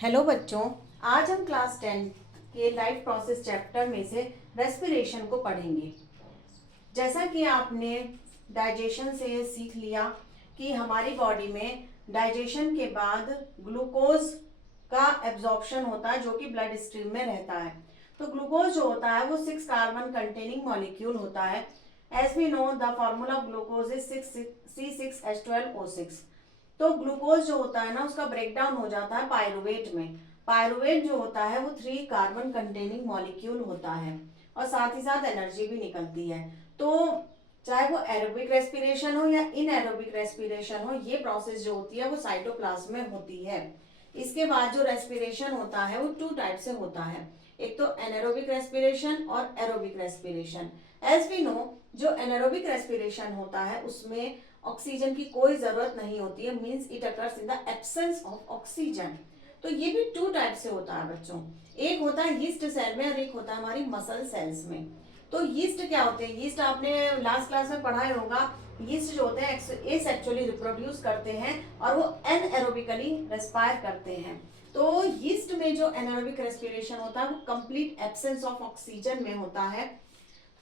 Hello बच्चों, आज हम क्लास 10 के लाइफ प्रोसेस चैप्टर में से रेस्पिरेशन को पढ़ेंगे। जैसा कि आपने डाइजेशन से सीख लिया कि हमारी बॉडी में डाइजेशन के बाद ग्लूकोज का एब्जॉर्प्शन होता है जो कि ब्लड स्ट्रीम में रहता है। तो ग्लूकोज जो होता है वो 6 कार्बन कंटेनिंग मॉलिक्यूल होता है। As we know the formula of glucose is C6H12O6। तो ग्लूकोज जो होता है ना उसका ब्रेकडाउन हो जाता है पायरुवेट में। पायरुवेट जो होता है वो 3 कार्बन कंटेनिंग मॉलिक्यूल होता है और साथ ही साथ एनर्जी भी निकलती है। तो चाहे वो एरोबिक रेस्पिरेशन हो या इनएरोबिक रेस्पिरेशन हो, ये प्रोसेस जो होती है वो साइटोप्लाज्म में होती है। इसके बाद जो रेस्पिरेशन होता है वो 2 टाइप से होता है, एक तो एनारोबिक रेस्पिरेशन और aerobic respiration. As we know, जो एनारोबिक रेस्पिरेशन होता है उसमें ऑक्सीजन की कोई जरूरत नहीं होती है, means it occurs in the absence of oxygen. तो ये भी 2 टाइप से होता है बच्चों, एक होता है यीस्ट सेल में और एक होता है हमारी मसल सेल्स में। तो यीस्ट क्या होते हैं? यीस्ट आपने लास्ट क्लास में पढ़ा होगा। यीस्ट जो होते हैं एसेक्सुअली रिप्रोड्यूस करते हैं और वो एनएरोबिकली रेस्पायर करते हैं। तो यीस्ट में जो एनारोबिक रेस्पिरेशन होता है वो कंप्लीट एब्सेंस ऑफ ऑक्सीजन में होता है।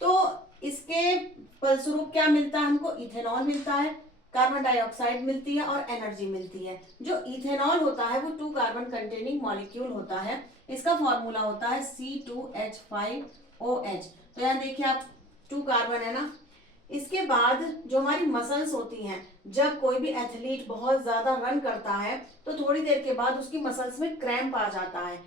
तो इसके फलस्वरूप क्या मिलता है हमको? इथेनॉल मिलता है, कार्बन डाइऑक्साइड मिलती है और एनर्जी मिलती है। जो इथेनॉल होता है वो 2 कार्बन कंटेनिंग मॉलिक्यूल होता है। इसका फॉर्मूला होता है C2H5OH। तो यहाँ देखिए आप, 2 कार्बन है ना। इसके बाद जो हमारी मसल्स होती हैं, जब कोई भी एथलीट बहुत ज्यादा रन करता है तो थोड़ी देर के बाद उसकी मसल्स में क्रैम्प आ जाता है,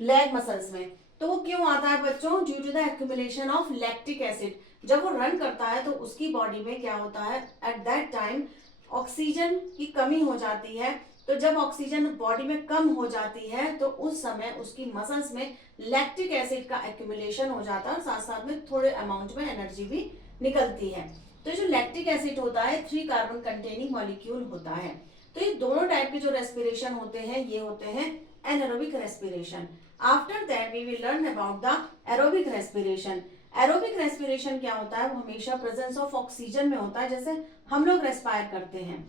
लेग मसल्स में। तो वो क्यों आता है बच्चों? Due to the accumulation of lactic acid. जब वो रन करता है तो उसकी बॉडी में क्या होता है, एट दैट टाइम ऑक्सीजन की कमी हो जाती है। तो जब ऑक्सीजन बॉडी में कम हो जाती है तो उस समय उसकी मसल्स में लैक्टिक एसिड का एक्यूमुलेशन हो जाता है और साथ साथ में थोड़े अमाउंट में एनर्जी भी निकलती है। तो जो लैक्टिक एसिड होता है 3 कार्बन कंटेनिंग मॉलिक्यूल होता है। तो ये दोनों टाइप के जो रेस्पिरेशन होते हैं ये होते हैं anaerobic respiration. After that we will learn about the aerobic respiration. Aerobic respiration क्या होता है? वो हमेशा प्रेजेंस ऑफ ऑक्सीजन में होता है, जैसे हम लोग रेस्पायर करते हैं।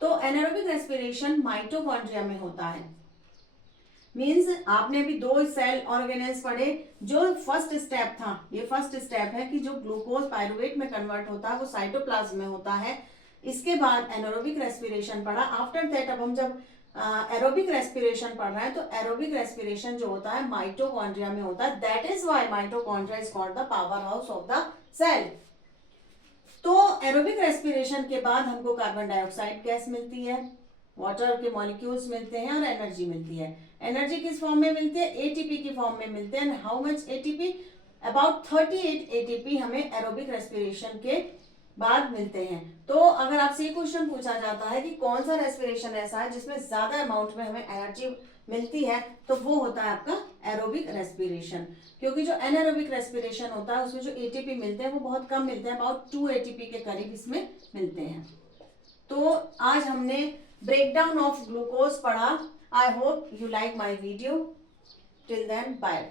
तो एनारोबिक रेस्पिरेशन माइटोकॉन्ड्रिया में होता है। मीन्स आपने अभी 2 सेल ऑर्गेनेल्स पढ़े। जो फर्स्ट स्टेप था, ये फर्स्ट स्टेप है कि जो ग्लूकोज पायरुवेट में कन्वर्ट होता है वो साइटोप्लाज्म में होता है। इसके बाद एनारोबिक रेस्पिरेशन पढ़ा। आफ्टर दैट अब हम जब एरोबिक रेस्पिरेशन पढ़ रहे हैं तो एरोबिक रेस्पिरेशन जो होता है माइटोकॉन्ड्रिया में होता है। That is why mitochondria is called the powerhouse of the cell. तो एरोबिक रेस्पिरेशन के बाद हमको कार्बन डाइऑक्साइड गैस मिलती है, वाटर के मॉलिक्यूल्स मिलते हैं और एनर्जी मिलती है। एनर्जी किस फॉर्म में मिलती है? एटीपी की फॉर्म में मिलते हैं। How much ATP? About 38 ATP हमें एरोबिक रेस्पिरेशन के बाद मिलते हैं। तो अगर आपसे ये क्वेश्चन पूछा जाता है कि कौन सा रेस्पिरेशन ऐसा है जिसमें ज्यादा अमाउंट में हमें एनर्जी मिलती है, तो वो होता है आपका एरोबिक रेस्पिरेशन। क्योंकि जो एनारोबिक रेस्पिरेशन होता है उसमें जो एटीपी मिलते हैं वो बहुत कम मिलते हैं, अबाउट 2 एटीपी के करीब इसमें मिलते हैं। तो आज हमने breakdown of glucose पढ़ा। I hope you like my video. Till then, bye.